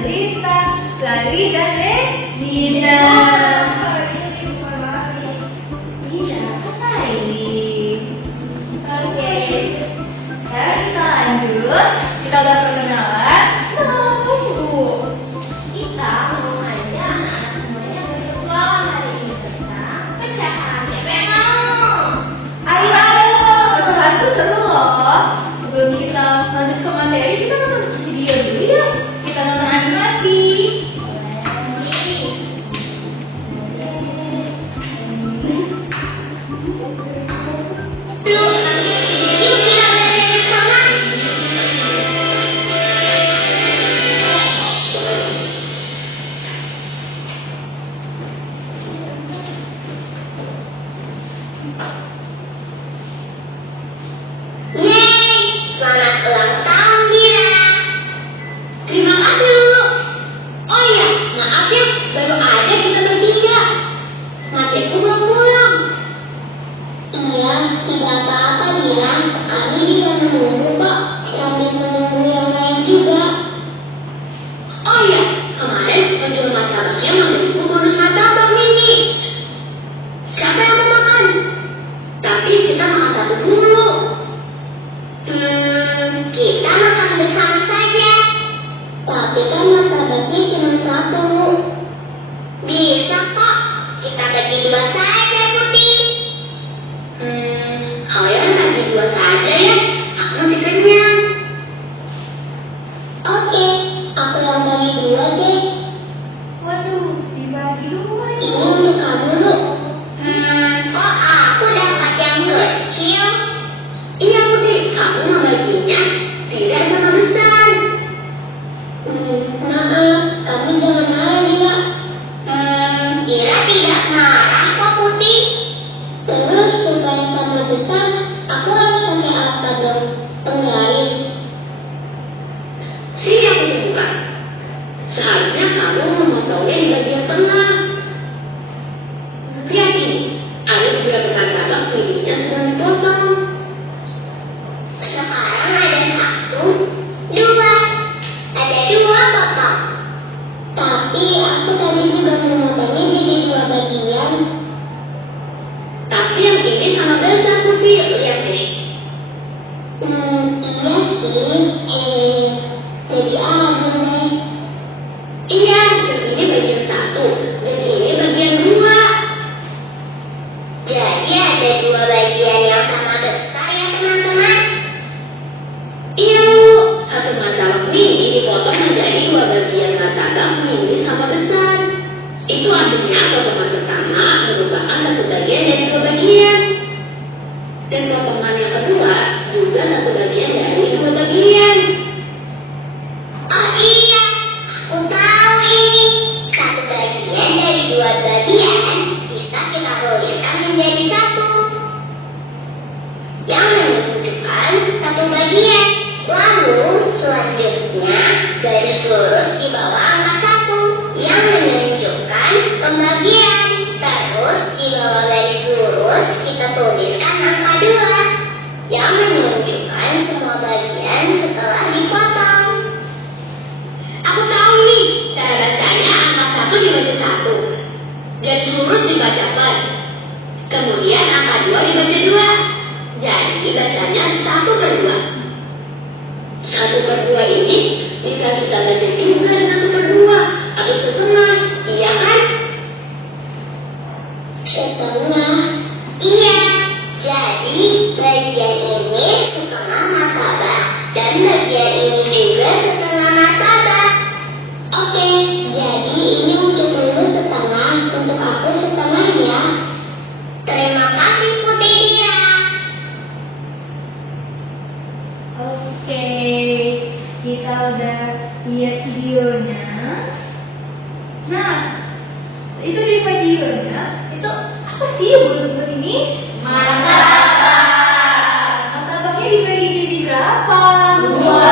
cerita Lali dan Regina. Iya, baik. Oke, sekarang kita lanjut. Kita udah perkenalan. Tunggu. Kita mau ngajak anak semuanya bersekolah hari ini tentang pecahan mau. Ayo, pecahan itu seru loh. Sebelum kita lanjut ke materi, kita nonton video dulu ya. Kita nonton animasi. Selamat ulang tahun, Mira. Terima kasih, Lulu. Oh iya, maaf ya, baru aja kita bertiga. Masihku belum pulang. Iya, tidak apa-apa, Mira. Kami bisa menunggu kok, sambil menunggu yang lain juga. Oh iya, kemarin penjual martabaknya memberiku bonus martabak mini. Siapa yang mau makan? Tapi kita makan satu dulu. Kita makan bersama saja. Tapi kan martabaknya cuma satu. Bisa kok, kita bagi dua saja, Putih. Kalian bagi dua saja ya, aku masih kenyang. Oke, aku yang bagi dua deh. Waduh, dibagi dua ya. Ini untuk kamu, Lu. Kok aku dapat yang kecil? Iya, Putih, kamu membaginya tidak sama besar. Maaf, kami jangan marah, Dira. Dira tidak marah kok, Putih. Terus supaya sama besar, aku harus pakai apa dong? Penggaris. Sini aku tunjukkan. Seharusnya kamu memotongnya di bagian tengah. Lihat ini, ada beberapa martabak miliknya sedang dipotong. Sekarang ada satu, dua. Ada dua potong. Tapi aku tadi juga memotongnya jadi dua bagian. Tapi yang ini sama besar, Putih. Lihat nih. Iya sih. Jadi ada nih. Iya, ini bagian satu dan ini bagian dua. Jadi ada dua bagian yang sama besar ya, teman-teman. Iya, Bu. Satu martabak mini dipotong menjadi dua bagian martabak mini sama besar. Itu artinya potongan pertama merupakan satu bagian dari dua bagian. Dan potongan yang kedua juga satu bagian dari dua bagian. Oh iya, aku tahu ini. Satu bagian dari dua bagian bisa kita tuliskan menjadi satu. Yang menunjukkan satu bagian. Lalu selanjutnya garis lurus di bawah angka 1 yang menunjukkan pembagian. Terus di bawah garis lurus kita tuliskan angka 2 yang menunjukkan semua bagian setelah dipotong. Aku tahu nih cara bacanya. Angka 1 dibaca 1, garis lurus dibaca per, kemudian angka 2 dibaca 2. Jadi bacanya 1/2. 1/2 ini bisa kita baca juga dengan 1/2 atau setengah, iya kan? Setengah, iya. Jadi bagian ini setengah martabak dan bagian ini juga setengah martabak. Oke, jadi ini untuk Lulu setengah, untuk aku setengah ya. Terima kasih, Putih Dira. Oke, kita udah lihat videonya. Nah, itu di videonya, itu apa sih bulat-bulat ini? Martabak. Martabaknya dibagi jadi berapa? 2.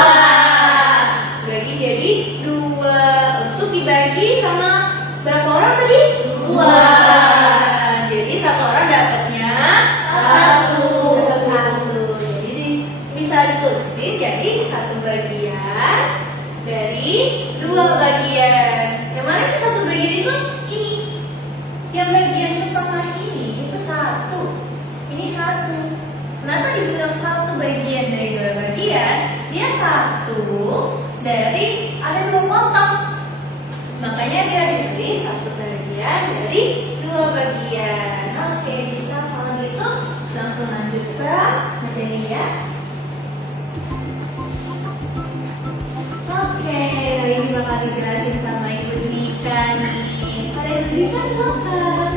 Dibagi jadi 2. Untuk dibagi sama berapa orang tadi? 2. Jadi satu orang dapatnya 1. Dapat 1. Jadi bisa ditulisin jadi satu bagian dari dua bagian. Yang mana sih satu bagian itu? Ini. Yang bagian setengah ini itu satu. Ini satu. Kenapa dibilang satu bagian dari dua bagian? Dia satu dari ada dua potong. Makanya dia diberi satu bagian dari dua bagian. Oke, kita kalau gitu langsung lanjut ke materi ya. Oke, hari ini bakal dijelasin sama Ibu Nika nih. Pada Ibu Nika silakan.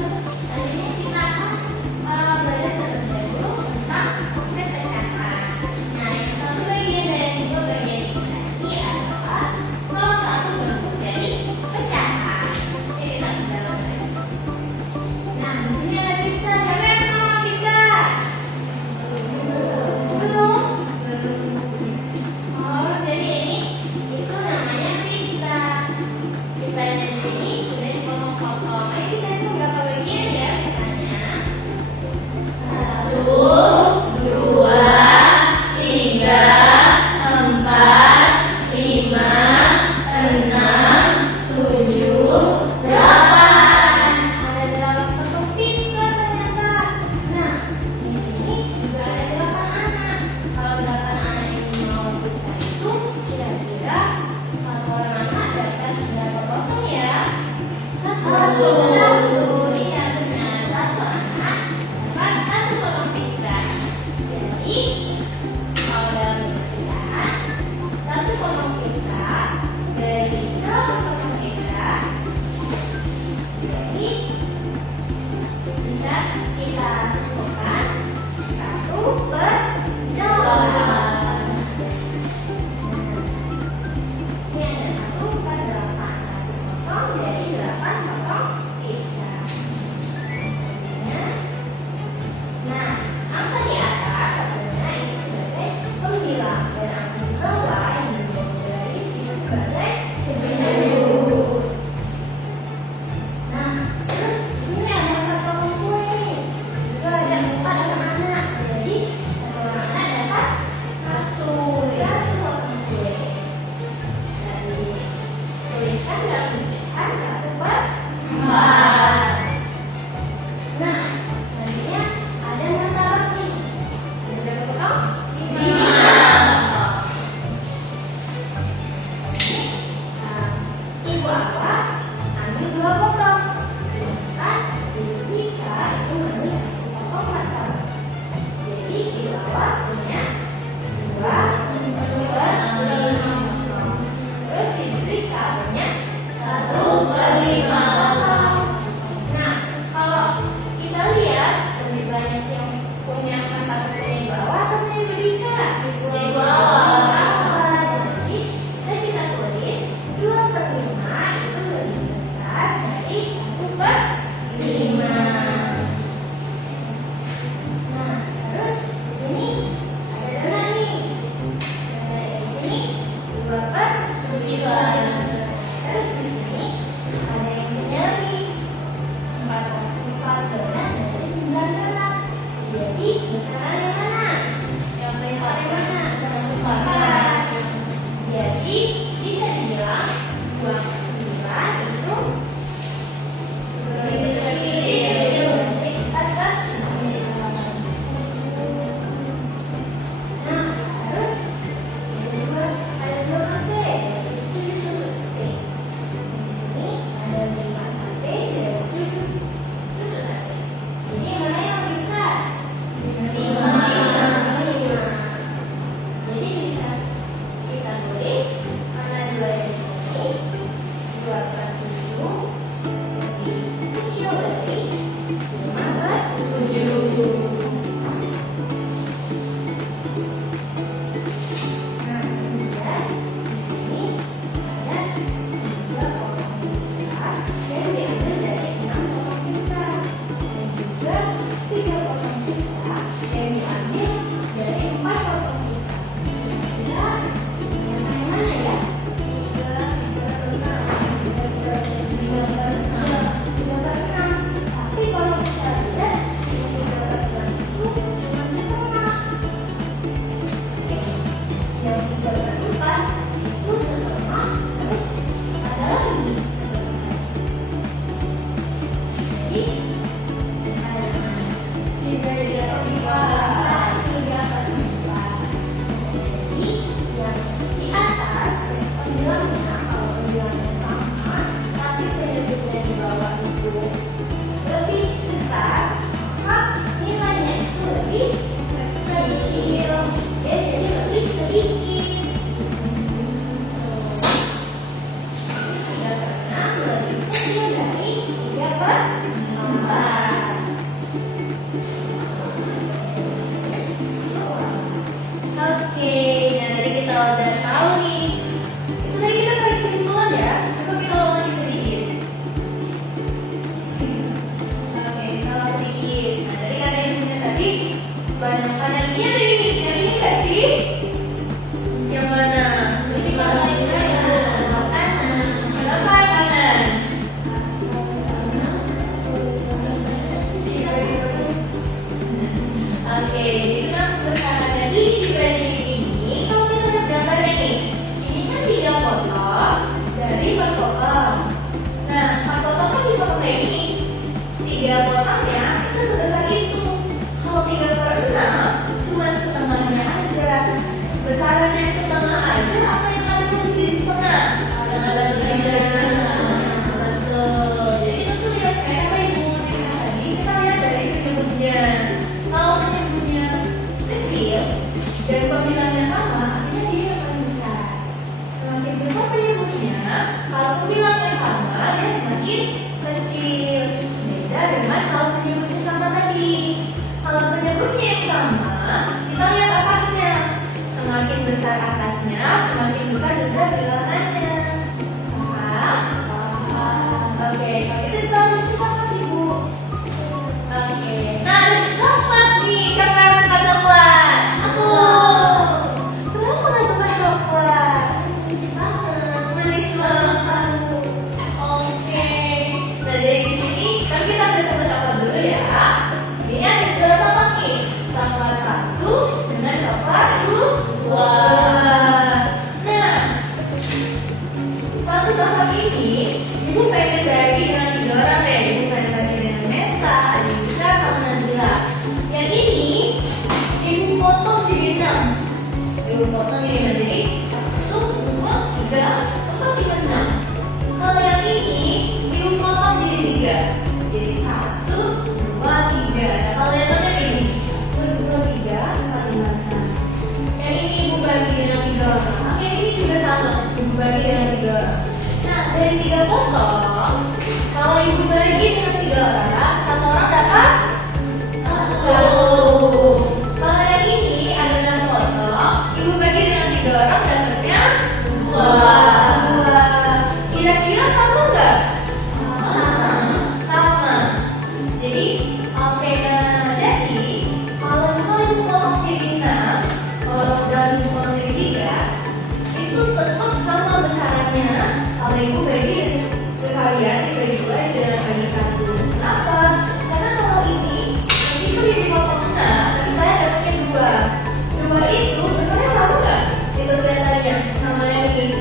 Hari ini kita akan belajar terlebih dahulu tentang kesehatan. Nah, yang satu bagian dari dua bagian ini adalah salah satu bentuk dari pecahan. Ini kita dalam. Nah, di sini ada pizza. Siapa yang mau pizza? Belum. Oh, jadi ini itu namanya pizza. Pizzanya ini sudah dipotong-potong. Ayo kita hitung berapa bagian ya pizzanya. 1, 2, 3, 4, 5, 6, 7, 8. Ada 8 potong pizza ternyata. Nah, di sini juga ada 8 anak. Kalau 8 anak ini mau pizza itu kira-kira satu orang anak dapat berapa potong ya? Satu. Iya benar, satu anak dapat satu potong pizza. Jadi kalau dalam bentuk pecahan, satu potong pizza dari 100 potong pizza. Jadi bisa kita tentukan 1/8. Ini ada 1/8. Satu potong dari 8 potong pizza. Nah, angka di atas sebenarnya ini sebagai pembilang dan angka di bawah yang dibawa dari itu sebagai penyebut. Nah, terus di sini ada berapa potong kue? Juga ada 4 anak-anak. Jadi satu orang anak dapat satu potong kue. Dari tulisan dalam tulisan 1/4. Nah, selanjutnya ada martabak nih. Ada berapa potong? 5. Ibu apa? Ambil 2 potong. Sedangkan Ibu Tika itu ambil 1 potong martabak. Jadi di bawah punya 2/5 potong. Terus Ibu Tika punya 1/5 potong. Nah, kalau kita lihat lebih banyak yang punya martabak di bawah atau di Ibu Tika? Di bawah. Jadi kita tulis 2/5 itu lebih besar dari 1/5. Nah, terus di sini ada donat nih. Donat di sini 2/9. Terus di sini ada yang menyeri 4 donat dari 9 donat. Jadi besaran yang mana? Yang besar yang mana? Yang besar. Jadi bisa dibilang 2/9 itu lebih kecil. Nah, terus ada dua sate, yaitu susu sate. Di sini ada 5 sate, yaitu susu sate. Jadi mana yang lebih besar? 5. Jadi bisa kita tulis karena 2 di sini 2/7 lebih kecil dari 5/7. Nah, kemudian di sini ada 3 potong pizza yang diambil dari 6 potong pizza dan juga 3 potong pizza yang diambil dari 4 potong pizza. Kira-kira yang mana ya? 3/6. Tapi kalau kita lihat 3/6 itu 2 dari 3/4. Oke, nah tadi kita udah tahu nih. Itu tadi kita tarik kesimpulan ya. Coba kita ulang lagi sedikit. Oke, kita ulang sedikit. Nah tadi kan yang punya tadi banyak panelnya nih. Yang ini nggak sih? Yang mana? Ini kalau ini kanan. Kenapa kanan? Oke, jadi kan besaran dari ini, kalau kita lihat gambarnya nih, ini kan 3 potong dari 4 potong. Nah, 4 potong kan dipotong kayak ini. 3 potongnya itu sebesar itu. Kalau 3/6 cuma setengahnya aja. Besarannya setengah aja, apa yang ada di setengah? Ada betul. Jadi itu tuh lihat kayak apa ibu? Tadi kita lihat dari penyebutnya. Kalau penyebutnya kecil dan pemilangnya sama, artinya dia akan besar. Semakin besar penyebutnya, kalau pemilangnya sama, dia semakin kecil. Beda dengan kalau penyebutnya sama tadi. Kalau penyebutnya yang sama, kita lihat atasnya. Semakin besar atasnya, semakin besar juga bilangannya. Paham? Oke, kalau itu selanjutnya apa sih Bu? Oke, nah ada coklat nih, siapa yang suka coklat? Aku. Kenapa nggak suka coklat? Manis banget. Oke, nah dari sini kan kita ambil satu coklat dulu ya. Ini ada 2 coklat nih, coklat 1 dengan coklat 2. Nah, satu coklat ini ibu pengen bagi dengan 3 orang deh. Ibu pengen bagi dengan Neta, Adika, sama Nadila. Yang ini ibu potong jadi 6. Ibu potong jadi 1, 2, 3, 4, 5, 6. Kalau yang ini ibu potong jadi 3. Jadi 1, 2, 3. Nah, kalau yang mana ini? 1, 2, 3, 4, 5, 6. Yang ini ibu bagi dengan 3 orang. Yang ini juga sama. Ibu bagi dengan 3 orang. Nah, dari 3 potong, kalau ibu bagi dengan 3 orang, 1 orang dapat 1. Kalau yang ini ada 6 potong, ibu bagi dengan 3 orang dapatnya 2. Kira-kira sama nggak? Sama. Jadi, jadi kalau misalnya ibu potong jadi 6, kalau dalam ibu potong jadi 3, itu tetap sama besarannya. Kalau ibu bagi sekalian dibagi 2 dan bagi 1. Kenapa? Karena kalau ini itu dipotong 6, tapi saya dapatnya 2. 2 itu besarnya sama nggak? Itu kelihatannya sama yang ini.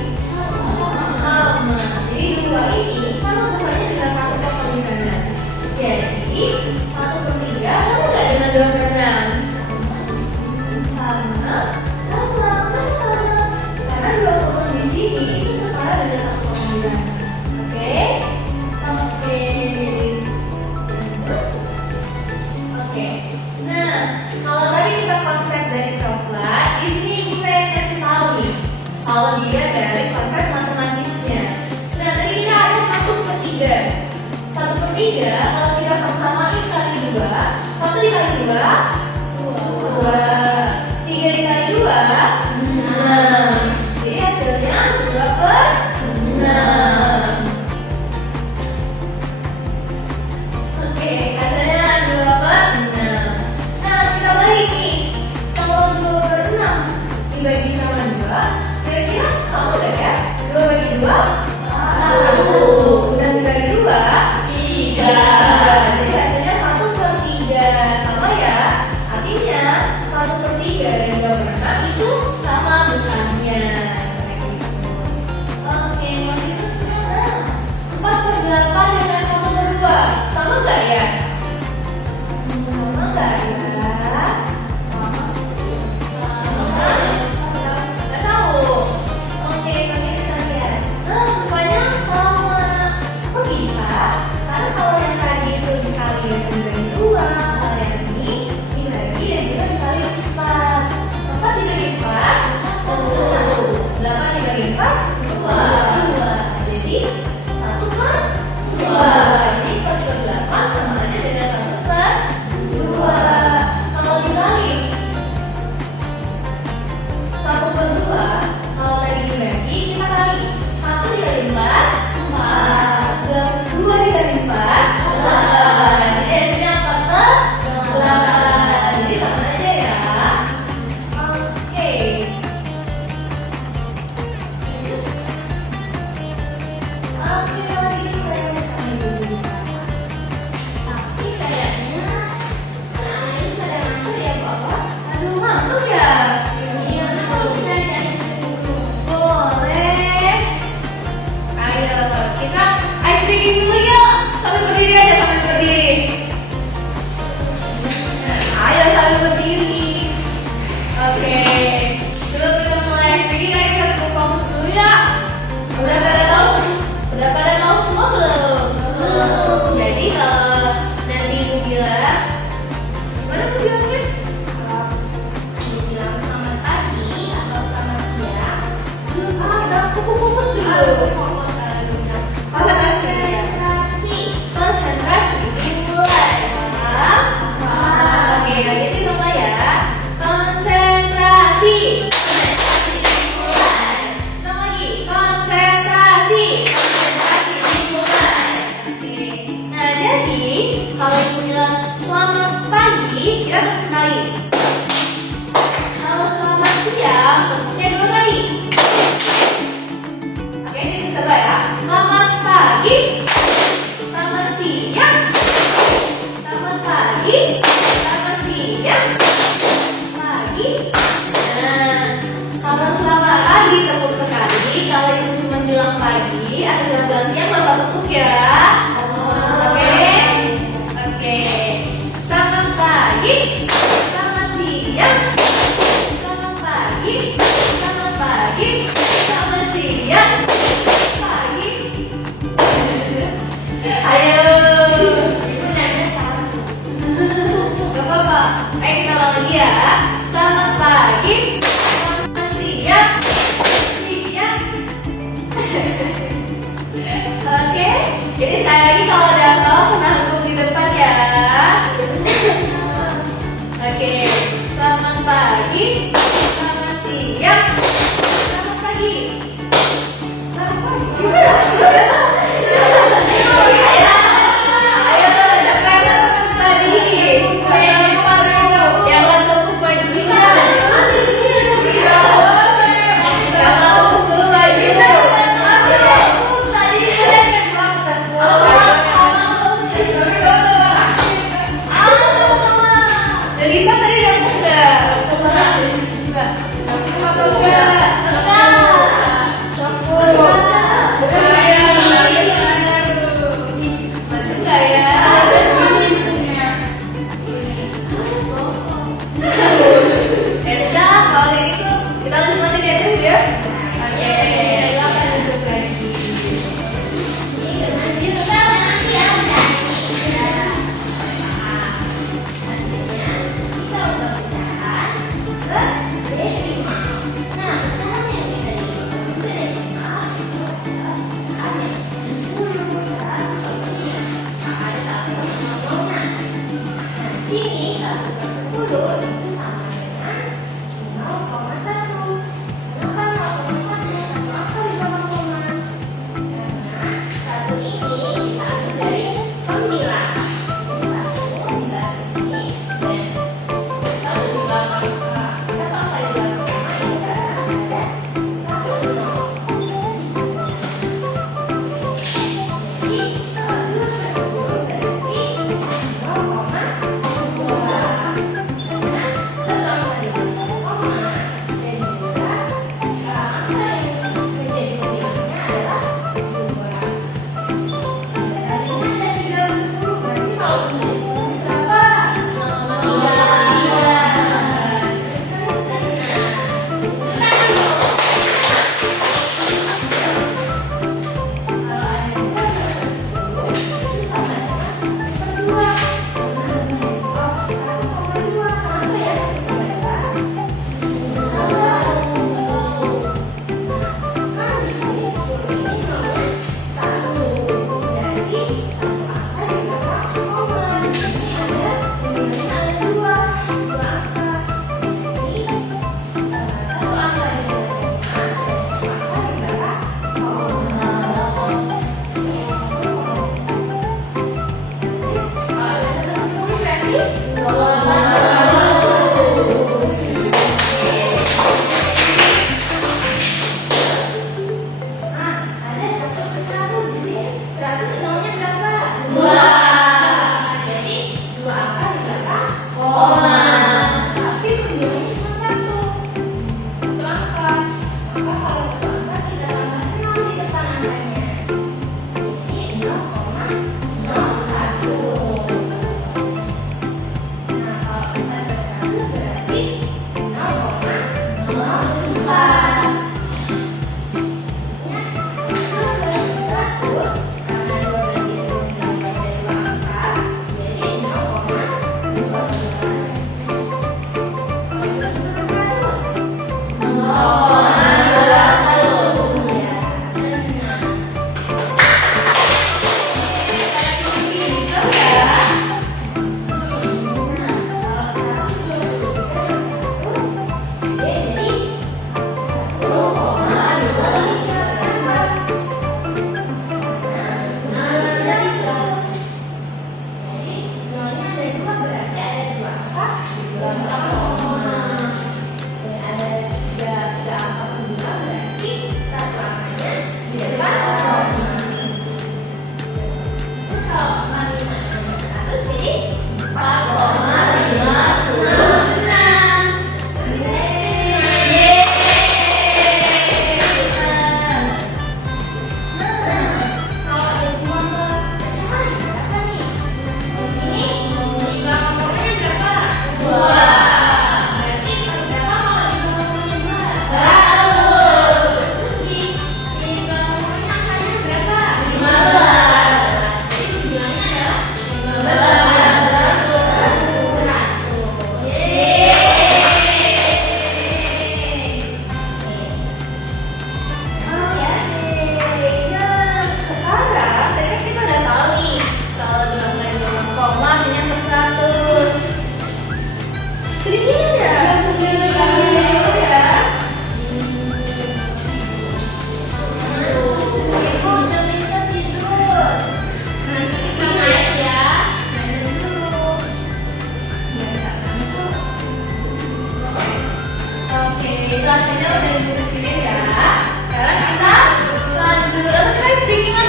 Sama. Jadi 2 ini sama besarnya dengan 1 potong di sana. Jadi 1/3 sama nggak dengan 2/6? Sama. Karena 2 potong di sini itu setara dengan 1 potong di sana. Oke? Oke. Nah, kalau tadi kita konsep dari coklat, ini ibu pengen kasih tahu nih. Kalau dia dari konsep matematisnya. Nah, tadi kita ada 1/3. 1/3 kalau kita samain kali 2, 1 dikali 2, 2. 3 dikali 2, 6. Jadi hasilnya 2/6. Oke, hasilnya 2/6. Nah, kita balik nih. Kalau 2/6 dibagi sama 2, kira-kira kamu udah ya? 2 bagi 2, 1. Dan dibagi 2, 3. Jadi hasilnya 1/3. Sama ya? Artinya 1/3 dan 2/6 itu sama besarnya. Kayak gitu. Oke, selanjutnya 4/8 dengan 1/2. Sama nggak ya? Sama nggak ya? Nggak tahu. Oke, bagi kita lihat. Nah, rupanya sama. Kok bisa? Karena kalau yang tadi Ayo, kita ice breaking dulu yuk. Sambil berdiri aja, sambil berdiri. Ayo, sambil berdiri. Oke. Dulu kita mulai ice breaking, ayo kita fokus dulu ya. Udah pada tahu? Udah pada tahu semua belum? Belum. Jadi kalau nanti ibu bilang, mana ibu bilangnya? Ibu bilang selamat pagi atau selamat siang. Fokus dulu. Konsentrasi, konsentrasi dimulai. Oke, jadi mulai ya. Konsentrasi. Konsentrasi dimulai. Sekali lagi, konsentrasi. Konsentrasi dimulai. Oke. Nah, jadi kalau ibu bilang selamat pagi, kita harus sekali. Kalau selamat siang, bentuknya 2 kali. Oke, kita coba ya. Selamat pagi. Selamat siang. Selamat pagi. Selamat siang. Pagi. Nah, kalau selamat pagi tepuk sekali. Kalau ibu cuma bilang pagi, atau bilang siang, nggak usah tepuk ya. Oke. Oke. Selamat pagi. Selamat siang. Selamat pagi. Selamat pagi. Selamat siang. Pagi. Ayo. Ibu nanya salah. Gak apa-apa. Ayo kita ulang lagi ya. Selamat pagi. Selamat siang. Siang. Oke. Jadi sekali lagi kalau ada salah pernah hukum di depan ya. Oke. Selamat pagi. Selamat siang. Selamat pagi. Selamat pagi. Ayo, jangan tepuk tadi. Jangan tepuk bajunya. Jangan tepuk dulu bajunya. Tadi Jelita tadi udah tepuk nggak?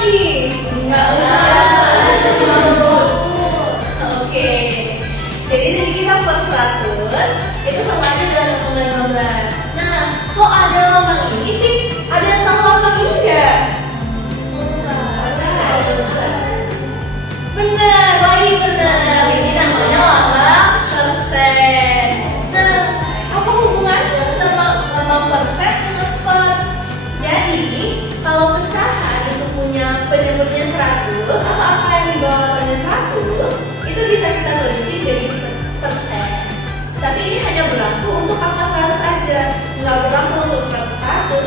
lagi? Enggak Oke. Jadi tadi kita buat 100, itu sama aja dengan 15. Nah, kok ada lambang ini sih? Ada yang tahu lambang ini nggak? Bener, lagi bener. Ini namanya lambang persen. Nah, apa hubungannya sama lambang persen dengan per? Jadi, kalau pecahan itu punya penyebutnya 100 atau angka yang dibawa pada 100, itu bisa kita tulisin jadi persen. Tapi ini hanya berlaku untuk angka 100 aja, nggak berlaku untuk 101,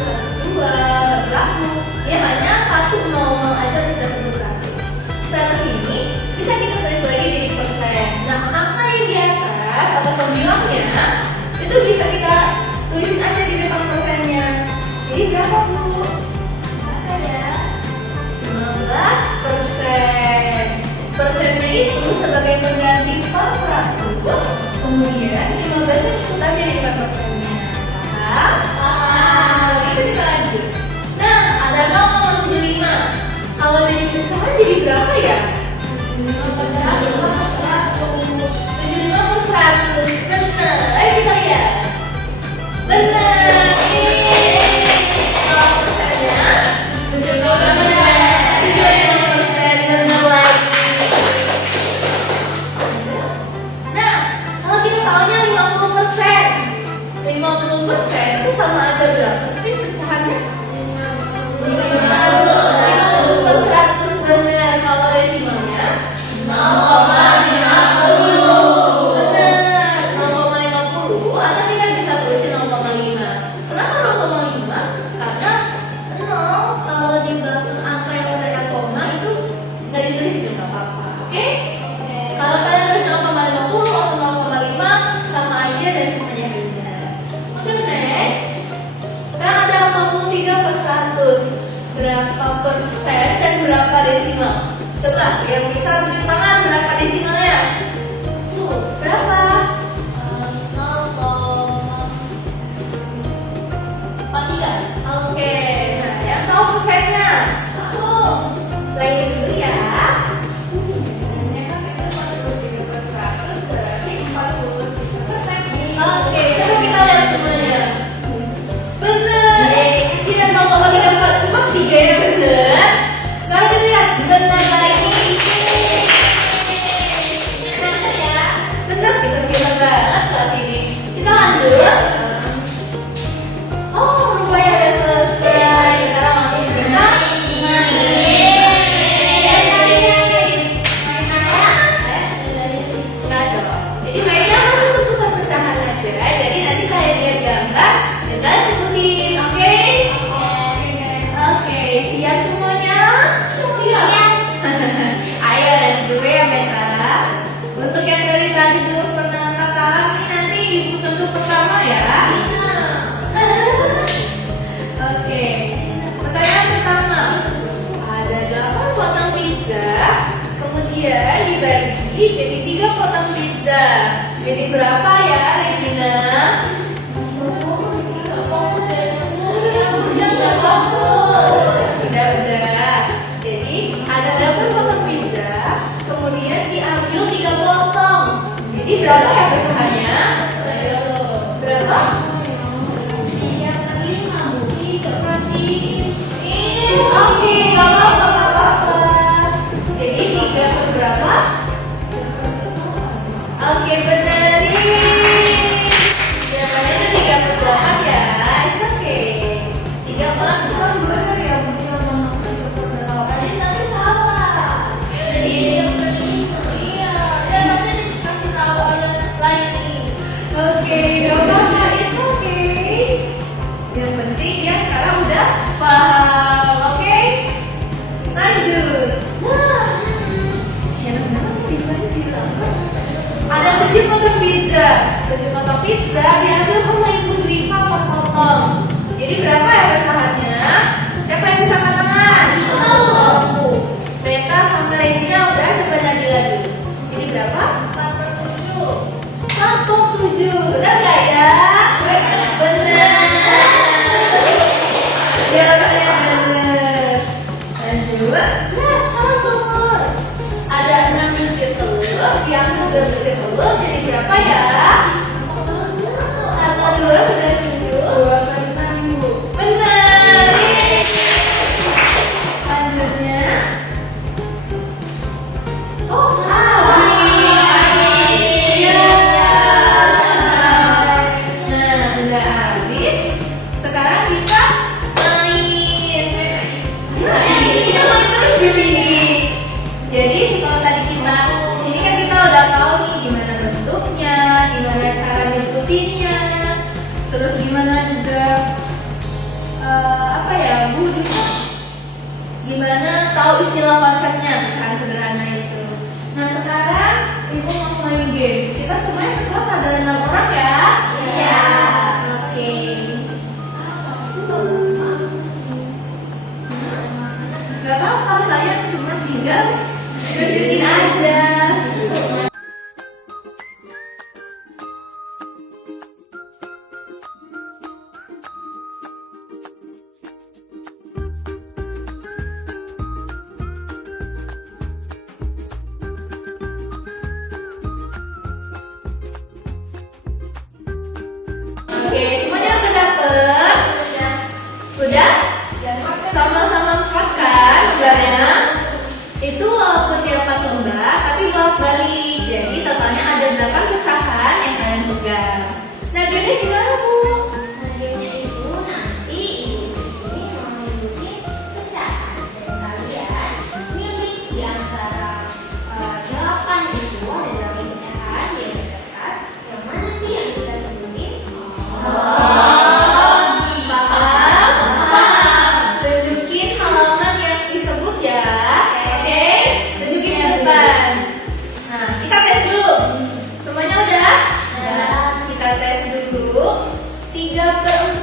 102, nggak berlaku. Ini hanya satu normal aja kita sebut 100. 100 ini bisa kita tulis lagi jadi persen. Nah, angka yang di atas atau pembilangnya itu bisa kita tulisin aja di depan persennya. Jadi berapa Bu? Berapa ya? 15%. Persennya itu sebagai pengganti per 100, kemudian 15 itu saja di depan persennya. Paham? Paham. Itu kita lanjut. Nah, ada 0,75. Kalau dari pecahan jadi berapa ya? 75 per 100. Benar. Ayo kita lihat. Benar. Kalau persennya 75%. Benar lagi. Nah, kalau kita tahunya 50%. 50% itu sama aja berapa sih pecahannya? 50 per 100. Benar. Kalau desimalnya 0,50. Benar. 0,50 atau kita bisa tulisin 0,5. Kenapa 0,5? Karena 0 kalau di belakang angka yang ada koma itu nggak ditulis juga nggak apa-apa. Oke? Kalau kalian tulis 0,50 atau 0,5 sama aja dan semuanya benar. Oke, next. Sekarang ada 53 per 100. Berapa persen dan berapa desimal? Coba yang bisa tunjuk tangan berapa desimalnya? Tuh, berapa? 0,43. Oke, nah yang tahu persennya? Aku lagi dulu ya. Oke, coba kita lihat semuanya. Bener. Kita 0,34 cuma 3 ya bener. Sekarang lihat bener lagi. Bener ya. Bener kita banget saat ini. Kita lanjut. Oh, rupanya udah selesai. Sekarang masih benar. Nggak dong. Jadi mainnya masih untuk pecahan aja. Jadi nanti saya lihat gambar dan kalian sebutin, oke? Oke, siap semuanya? Siap. Ayo dan dulu ya Beta. Untuk yang dari tadi belum pernah angkat tangan, ini nanti ibu tunjuk pertama ya. Oke, pertanyaan pertama. Ada 8 potong pizza, kemudian dibagi jadi 3 potong pizza. Jadi berapa ya, Regina? Udah. Jadi ada 8 potong pizza, kemudian diambil 3 potong. Jadi berapa ya pecahannya? Berapa? Oke, gak apa-apa. Jadi 3 per berapa? Oke, benar. Jawabannya itu 3 per 8 ya. It's okay. 3 per 8 ya. Tadi tapi salah. Jadi 3 per 5. Iya. Ya nanti dikasih tahu aja lain nih. Oke, gak apa-apa. It's okay. Yang penting ya sekarang udah paham. Oke? Lanjut. Nah, yang mana pizzanya ditampak? Ada 7 potong pizza. 7 potong pizza diambil sama Ibu Rika per potong. Jadi berapa ya pecahannya? Siapa yang bisa angkat tangan? Aku. Beta sama Regina udah coba Nabila dulu. Jadi berapa? 4 per 7. 4 per 7. Benar gak ya? Benar. Jawabannya benar. Lanjut. Lanjut. Nah, sekarang telur. Ada 6 butir telur. Yang udah butir telur jadi berapa ya? 1, 2, sudah 7. 2 kali 6, Bu. Benar. Selanjutnya. Oh, iya. Nah, udah habis. Sekarang kita main. Kita main terus di sini. Jadi kalau tadi kita, ini kan kita udah tahu nih gimana bentuknya, gimana cara nyetupinnya, terus gimana juga apa ya, Bu? Gimana tahu istilah konsepnya, misalnya sederhana itu. Nah sekarang Ibu mau main game. Kita semuanya sekelas ada 6 orang ya? Iya. Oke. Gak tahu kalau saya cuma tinggal tunjukin aja. Oke, semuanya udah dapet? Udah? Sama-sama 4 kan gambarnya? Itu walaupun dia 4 lembar, tapi bolak-balik. Jadi totalnya ada 8 pecahan yang kalian pegang. Nah, gamenya gimana, Bu? Selanjutnya itu nanti Ibu ini mau menunjukin pecahan dan kalian milih di antara 8 itu ada 8 pecahan yang terdekat. Yang mana sih yang kita sebutin? Paham? Tunjukin halaman yang disebut ya. Oke? Tunjukin di depan. Nah, kita tes dulu. Semuanya udah? Kita tes dulu. 3/4.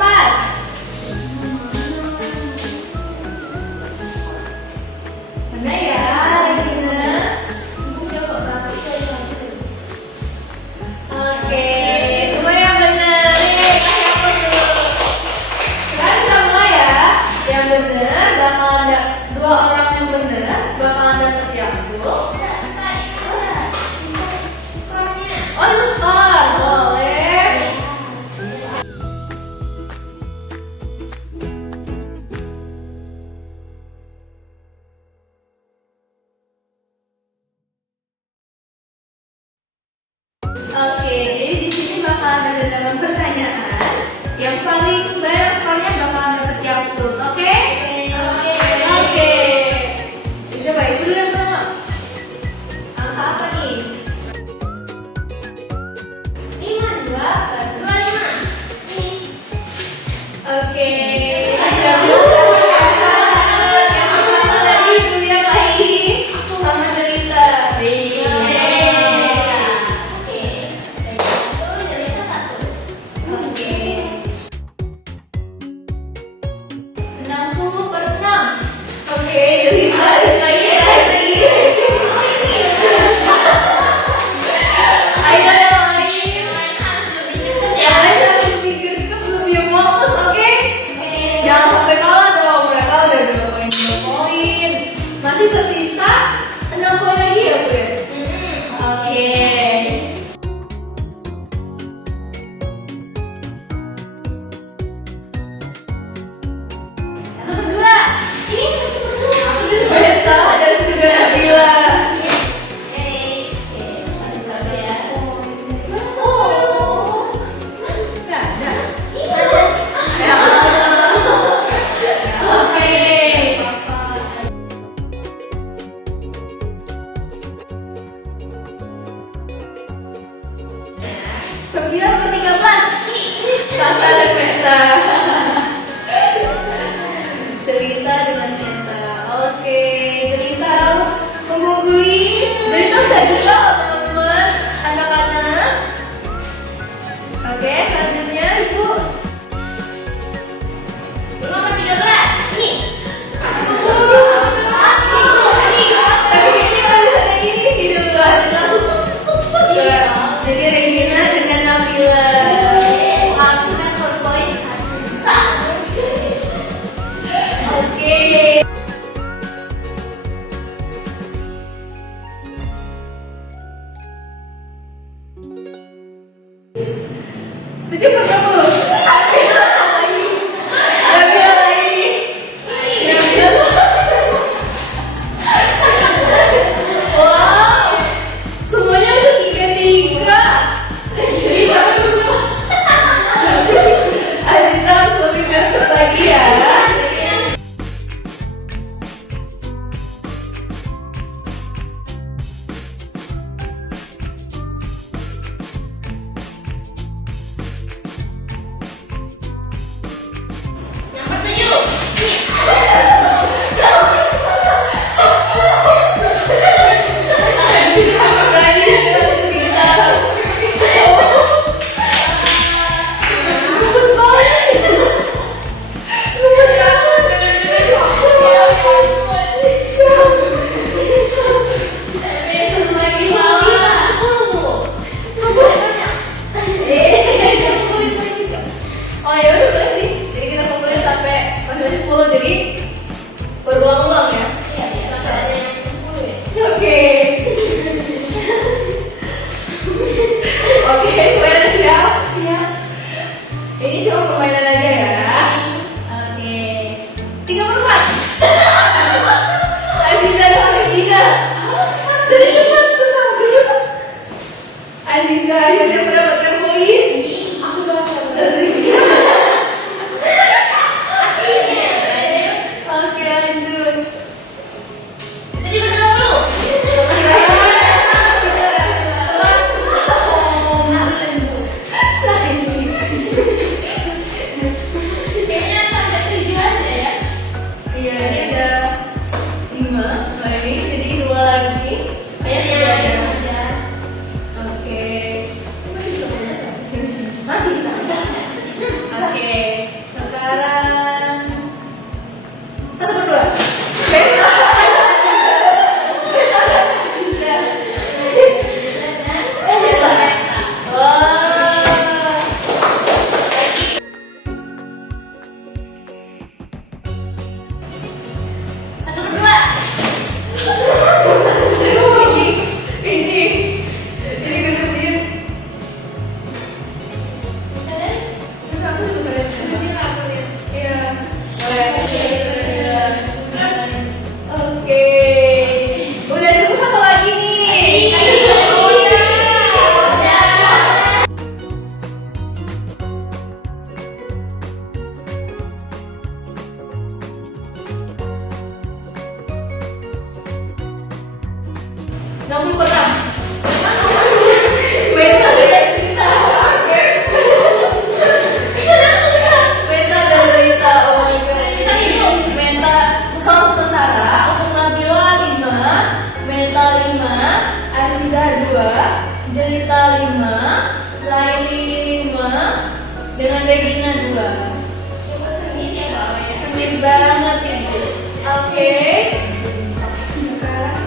Mana ya? Regina? Oke, semua yang benar. Kasih aku dulu. Sekarang kita mulai ya. Yang benar bakal ada 2 orang yang benar, bakal dapat jago. Oh lupa, boleh. Oke, jadi di sini bakal ada beberapa pertanyaan. Yang paling banyak skornya bakal dapat jakut, oke? Oke. Coba Ibu dulu yang pertama. Angka apa nih? 5/25. Oke. Yang pertama tadi Ibu lihat lagi sama cerita. Oke. 60/6. Oke, cerita lagi. Ayo yang lain. Ya, jangan pikir lebih fokus, oke? Jangan sampai kalah dong, mereka udah 2 poin. Masih tersisa 6 poin lagi ya, Bu ya? Oke. Yang kedua, Beta dan juga Nabila. Nggak ada. Ya. Oke. Sembilan per 13. Tata dan Meta. Cerita dengan Meta. Oke, cerita mengungguli. Cerita saya juga teman-teman, anak-anak. Oke, selanjutnya Ibu. 5/13. Ini. Jadi Regina dengan Nabila. Oke. Baik, jadi 2 lagi. Ayo aja. Oke. Masih bisa. Oke, sekarang 1 berdua. Jelita 5, Laili 5, dengan Regina 2. Coba sengit ya Mbak ya. Sengit banget ya. Oke. Sekarang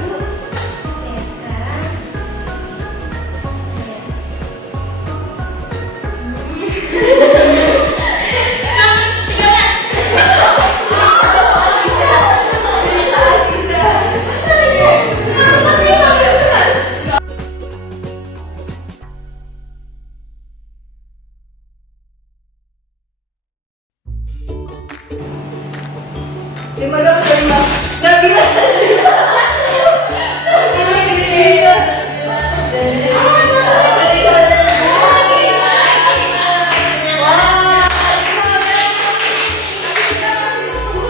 lima dong, nggak bisa.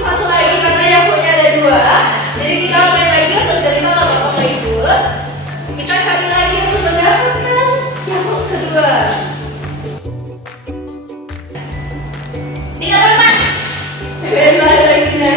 Satu lagi karena yang punya ada 2, jadi kita main lagi untuk dari kalau apa ikut. Kita cari lagi untuk mendapatkan yang kedua. 3 teman. Bella Regina.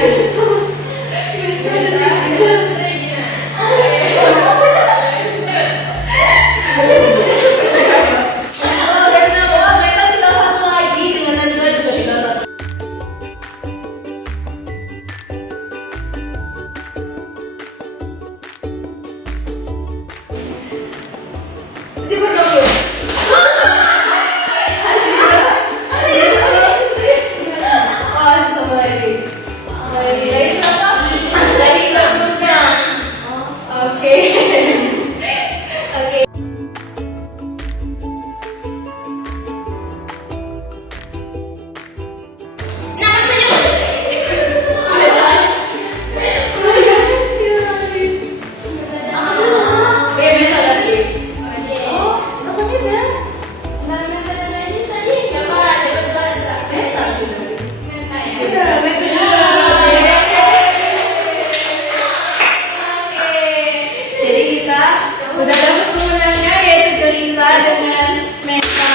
Udah dapat pemenangnya yaitu Jelita dengan Meta.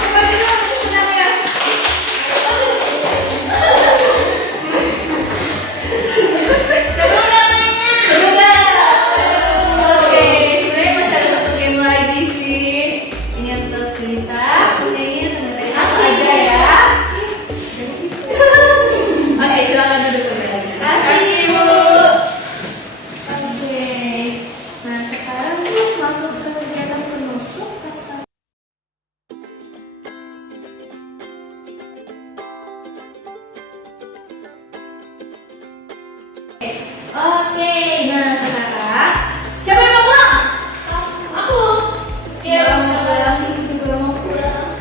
Coba dulu pemenangnya. Oke, sebenarnya masih ada 1 game lagi sih. Ini untuk Jelita, punyanya sebenarnya apa aja ya? Oke, silakan duduk kembali. Terima kasih Bu. Masuk ke kegiatan penutup kata. Oke, nah sekarang siapa yang mau pulang? Aku. Dia mau pulang, juga mau pulang.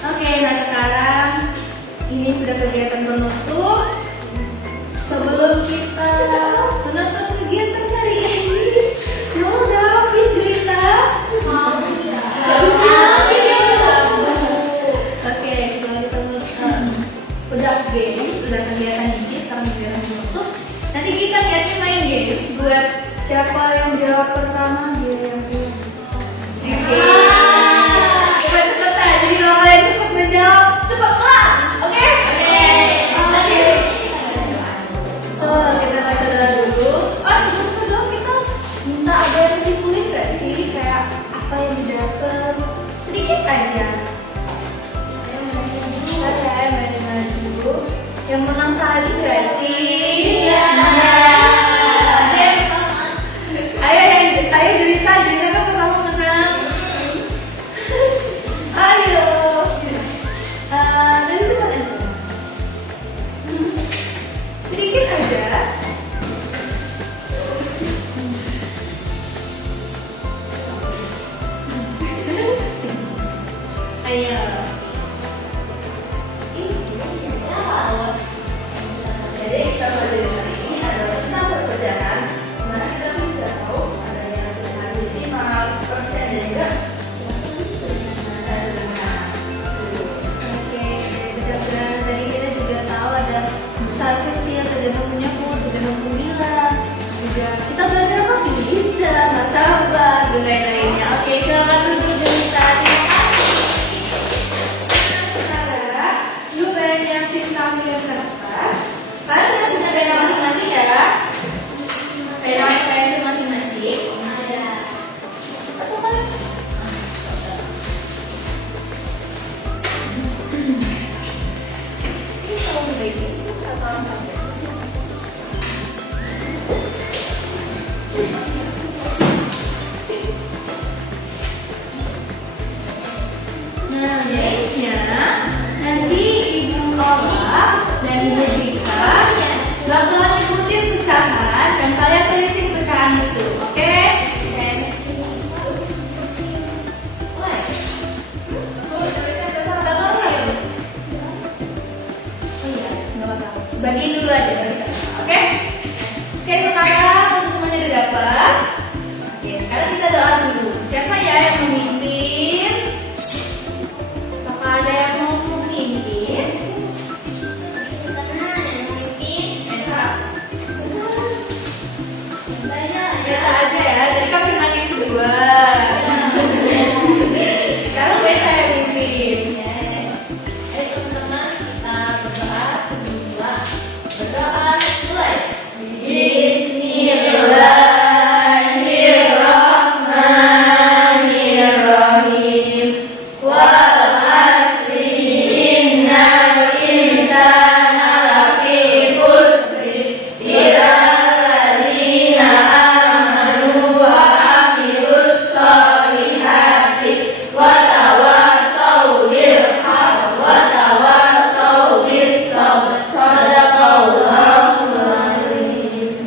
Oke, nah sekarang ini sudah kegiatan penutup. Sebelum kita menutup kegiatan hari ini, udah habis cerita. Oke, setelah kita udah game, sudah kegiatan ini, sekarang kegiatan penutup. Nanti kita niatnya main game buat siapa yang jawab pertama dia yang pulang. Oke. Buat cepetan, jadi kalau yang cepat menjawab, cepat kelas. Oke? Oke. Kita baca dulu. Oh, lagi nggak sih? Iya. Ayo cerita apa kamu menang? Ayo. Dari besar aja. Sedikit aja. Ayo. Jadi kita pada hari ini adalah tentang pekerjaan. Mana kita bisa tahu ada yang harus disimak, persen dan juga Oke, benar-benar tadi kita juga tahu ada besar kecil, tergantung punya pun, tergantung bilang. Juga kita belajar apa bisa, martabak dan lain-lainnya. Oke, silakan duduk dan terima kasih. Sekarang, lu yang cinta yang kertas. Kalian sudah punya pena masing-masing ya? Pena masing-masing. Ada. Atau kan? Ini kalau begini, satu orang pakai. Nah, baiknya nanti Ibu Lola dan Ibu Dika bakalan ikutin pecahan dan kalian tulisin pecahan itu, oke? Bagi dulu aja, oke? Oke, sekarang untuk semuanya udah dapat. Oke, sekarang kita doa dulu. Siapa ya yang memimpin? Apakah ada yang mau memimpin? Biasa aja ya, jadi kan menang yang kedua. Sekarang Beta yang mimpin. Ayo teman-teman, kita berdoa berdua. Berdoa mulai. Bismillahirrahmanirrahim. Wal asri innal insana lafi khusr illa alladzina amanu wa amilus solihati wa tawassaw bil haqq wa tawassaw bis sabr. Sadaqallahul azim.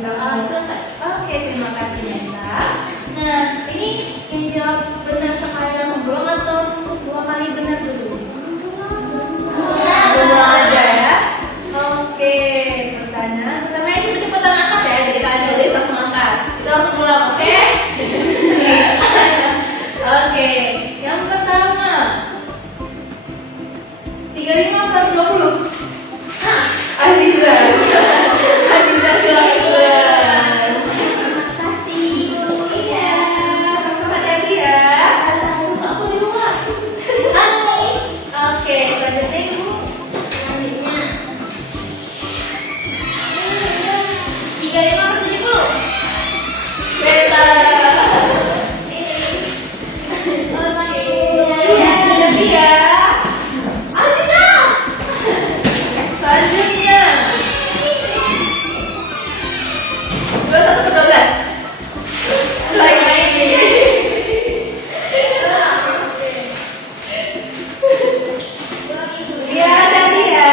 Oke, terima kasih Neta. Nah, ini yang jawab benar sekali ngobrol atau dua kali benar dulu? Dua aja ya. Oke, pertanyaan pertama ini kecepatan angkat ya, jadi kalian tulis langsung angkat. Kita langsung ulang, oke? Oke, yang pertama 35 per 20. Aziza 12. Makasih Ibu. Iya, sama hati-hati ya. Aku di luar. Oke, selanjutnya Ibu. Selanjutnya 35 per 70. Beta. Oke, iya, ya. Aziza. Selanjutnya 21 per 12. Lagi. Iya, tadi ya.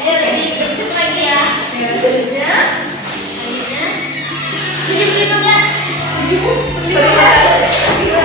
Ayo lagi, berikut lagi ya. Ayo, selanjutnya 70 per 12.